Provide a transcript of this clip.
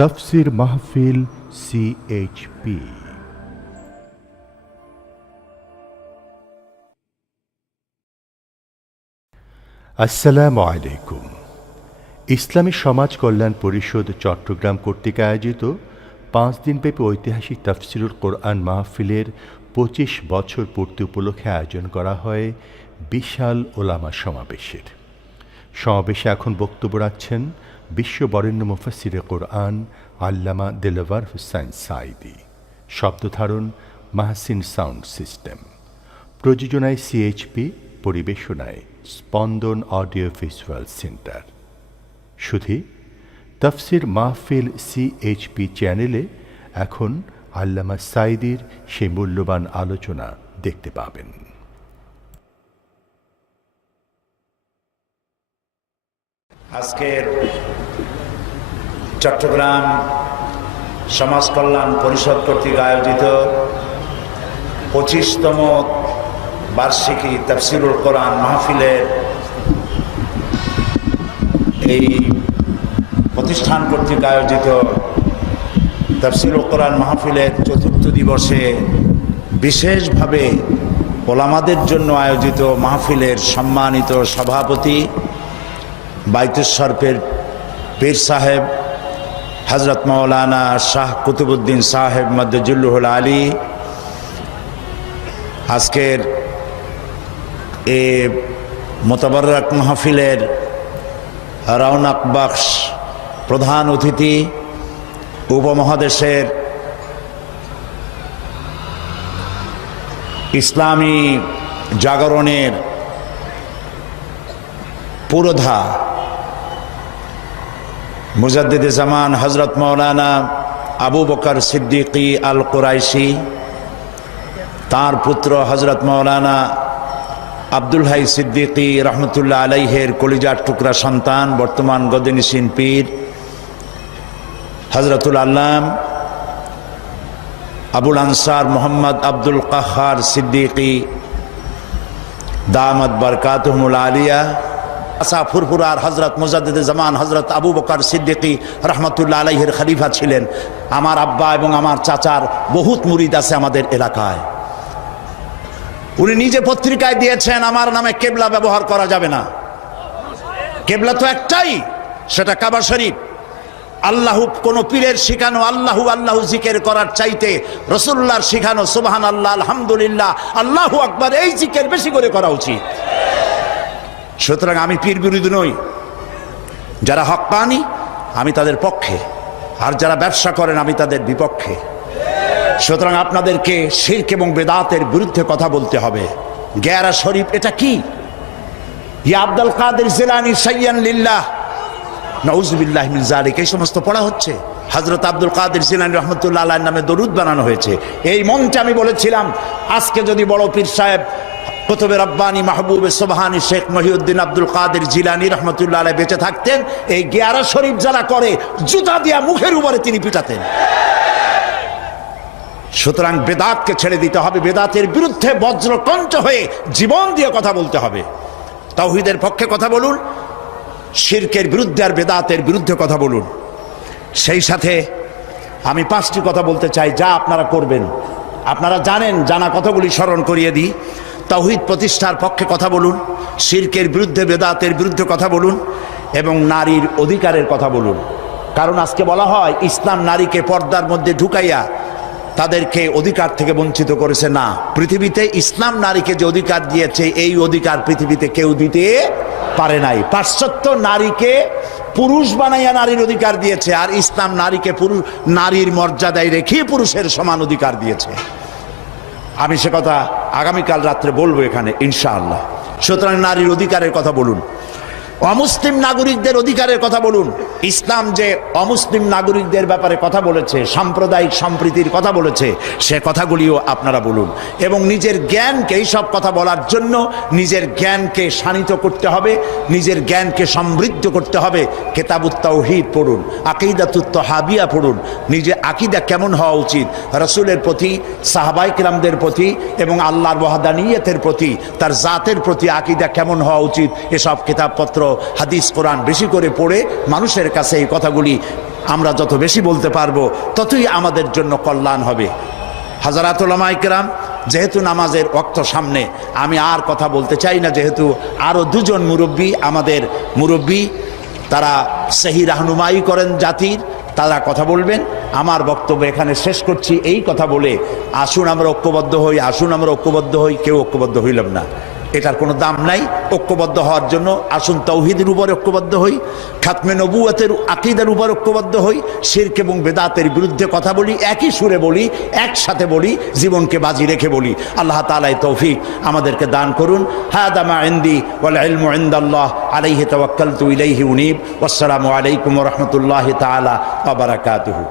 তাফসীর মাহফিল CHP। আসসালামু আলাইকুম। ইসলামী সমাজ কল্যাণ পরিষদ চট্টগ্রাম কর্তৃক আয়োজিত 5 দিনব্যাপী ঐতিহাসিক তাফসীরুল কোরআন মাহফিলের 25 বছর পূর্তি উপলক্ষে আয়োজন করা হয় বিশাল ওলামা সমাবেশের। সমাবেশে এখন বক্তব্য রাখছেন বিশ্ববরেণ্য মুফাসসিরে কোরআন আল্লামা দেলাওয়ার হোসাইন সাঈদী। শব্দধারণ মাহসিন সাউন্ড সিস্টেম। প্রযোজনায় CHP, পরিবেশনায় স্পন্দন অডিও ভিজুয়াল সেন্টার। শুধু তাফসীর মাহফিল CHP চ্যানেলে এখন আল্লামা সাঈদীর সেই মূল্যবান আলোচনা দেখতে পাবেন। আজকের চট্টগ্রাম সমাজ কল্যাণ পরিষদ কর্তৃক আয়োজিত 25তম বার্ষিকী তাফসীরুল কোরআন মাহফিলের এই প্রতিষ্ঠান কর্তৃক আয়োজিত তাফসীরুল কোরআন মাহফিলের চতুর্থ দিবসে বিশেষভাবে ওলামাদের জন্য আয়োজিত মাহফিলের সম্মানিত সভাপতি বাইতুস শরফের পীর সাহেব হযরত মাওলানা শাহ কুতুবউদ্দিন সাহেব মাদ্দাজিল্লুহুল আলী, আজকের এ মোতাবাররক মাহফিলের রওনাক বখশ প্রধান অতিথি, উপমহাদেশের ইসলামী জাগরণের পুরোধা মুজাদ্দিদে জামান হযরত মাওলানা আবু বকর সিদ্দিকী আল কুরাইশি, তার পুত্র হযরত মাওলানা আব্দুল হাই সিদ্দিকী রহমতুল্লাহ আলাইহের কলিজার টুকরা সন্তান, বর্তমান গদিনিসীন পীর হযরতুল আল্লাম আবুল আনসার মোহাম্মদ আব্দুল কাহ্হার সিদ্দিকী দামাত বারকাতুহুমুল আলিয়া, ফুরফুরার হযরত মুজাদ্দিদে জামান হযরত আবু বকর সিদ্দিকী রহমতুল্লাহ আলাইহির খলিফা ছিলেন। আমার আব্বা এবং আমার চাচার বহুত মুরিদ আছে আমাদের এলাকায়। উনি নিজে পত্রিকায় দিয়েছেন আমার নামে কেবলা ব্যবহার করা যাবে না। কেবলা তো একটাই, সেটা কাবা শরীফ। আল্লাহু কোন পীরের শিখানো আল্লাহু আল্লাহু জিকির করার চাইতে রাসূলুল্লাহর শিখানো সুবহানাল্লাহ, আলহামদুলিল্লাহ, আল্লাহু আকবার এই জিকির বেশি করে করা উচিত। সুতরাং আমি পীর বিরোধী নই। যারা হক্কানি আমি তাদের পক্ষে, আর যারা ব্যবসা করেন আমি তাদের বিপক্ষে। সুতরাং আপনাদেরকে শিরক এবং বেদাতের বিরুদ্ধে কথা বলতে হবে। গেরা শরীফ এটা কি? ইয়া আব্দুল কাদের জিলানী শাইয়ান লিল্লাহ, নাউযুবিল্লাহ মিন যালিক, এই সমস্ত পড়া হচ্ছে। হযরত আব্দুল কাদের জিলানী রহমতুল্লাহ আলাইহির নামে দরুদ বানানো হয়েছে। এই মঞ্চে আমি বলেছিলাম, আজকে যদি বড় পীর সাহেব কুতুবে রব্বানী মাহবুবে সুবহানী শেখ মহিউদ্দিন আব্দুল কাদের জিলানী রহমতুল্লাহ আলাইহি বেঁচে থাকতেন, এই গেরা শরীফ যারা করে জুতা দিয়া মুখের উপরে তিনি পিটাতেন। সুতরাং বেদাতকে ছেড়ে দিতে হবে, বেদাতের বিরুদ্ধে বজ্রকণ্ঠ হয়ে জীবন দিয়ে কথা বলতে হবে। তাওহীদের পক্ষে কথা বলুন, শিরকের বিরুদ্ধে আর বেদাতের বিরুদ্ধে কথা বলুন। সেই সাথে আমি 5টি কথা বলতে চাই যা আপনারা করবেন। আপনারা জানেন, জানা কথাগুলি স্মরণ করিয়ে দিই। তাওহীদ প্রতিষ্ঠার পক্ষে কথা বলুন, শিরকের বিরুদ্ধে বেদাতের বিরুদ্ধে কথা বলুন, এবং নারীর অধিকারের কথা বলুন। কারণ আজকে বলা হয় ইসলাম নারীকে পর্দার মধ্যে ঢুকাইয়া তাদেরকে অধিকার থেকে বঞ্চিত করেছে। না, পৃথিবীতে ইসলাম নারীকে যে অধিকার দিয়েছে এই অধিকার পৃথিবীতে কেউ দিতে পারে নাই। পাশ্চাত্য নারীকে পুরুষ বানাইয়া নারীর অধিকার দিয়েছে, আর ইসলাম নারীকে নারীর মর্যাদায় রেখে পুরুষের সমান অধিকার দিয়েছে। আমি সে কথা আগামীকাল রাত্রে বলবো এখানে ইনশাআল্লাহ। সুতরাং নারীর অধিকারের কথা বলুন, অমুসলিম নাগরিকদের অধিকারের কথা বলুন। ইসলাম যে অমুসলিম নাগরিকদের ব্যাপারে কথা বলেছে, সাম্প্রদায়িক সম্প্রীতির কথা বলেছে, সে কথাগুলিও আপনারা বলুন। এবং নিজের জ্ঞানকে, এইসব কথা বলার জন্য নিজের জ্ঞানকে শানিত করতে হবে, নিজের জ্ঞানকে সমৃদ্ধ করতে হবে। কিতাবুত তাওহীদ পড়ুন, আকীদাতুত তাহাবিয়া পড়ুন। নিজে আকীদা কেমন হওয়া উচিত, রাসূলের প্রতি, সাহাবায়ে কিরামদের প্রতি এবং আল্লাহর ওয়াহদানিয়তের প্রতি, তার জাতের প্রতি আকীদা কেমন হওয়া উচিত, এসব কিতাবপত্র, হাদিস, কোরআন বেশি করে পড়ে মানুষের কাছে এই কথাগুলি আমরা যত বেশি বলতে পারবো ততই আমাদের জন্য কল্যাণ হবে। হযরত উলামায়ে কেরাম, যেহেতু নামাজের ওয়াক্ত সামনে, আমি আর কথা বলতে চাই না, যেহেতু আরও দুজন মুরব্বী, আমাদের মুরব্বী, তারা সহি রাহনুমাই করেন জাতির, তারা কথা বলবেন। আমার বক্তব্য এখানে শেষ করছি এই কথা বলে, আসুন আমরা ঐক্যবদ্ধ হই, আসুন আমরা ঐক্যবদ্ধ হই। কেউ ঐক্যবদ্ধ হইলাম না, এটার কোনো দাম নাই। ঐক্যবদ্ধ হওয়ার জন্য আসুন তাওহীদের উপর ঐক্যবদ্ধ হই, খাতমে নবুয়তের আকীদার উপর ঐক্যবদ্ধ হই, শিরক এবং বেদাতের বিরুদ্ধে কথা বলি, একই সুরে বলি, একসাথে বলি, জীবনকে বাজি রেখে বলি। আল্লাহ তাআলা তৌফিক আমাদেরকে দান করুন। হাদা মা ইনদি ওয়াল ইলমু ইনদাল্লাহ আলাইহি তাওয়াক্কালতু ইলাইহি উনীব। ওয়াসসালামু আলাইকুম ওয়া রাহমাতুল্লাহি তাআলা ওয়া বারাকাতুহু।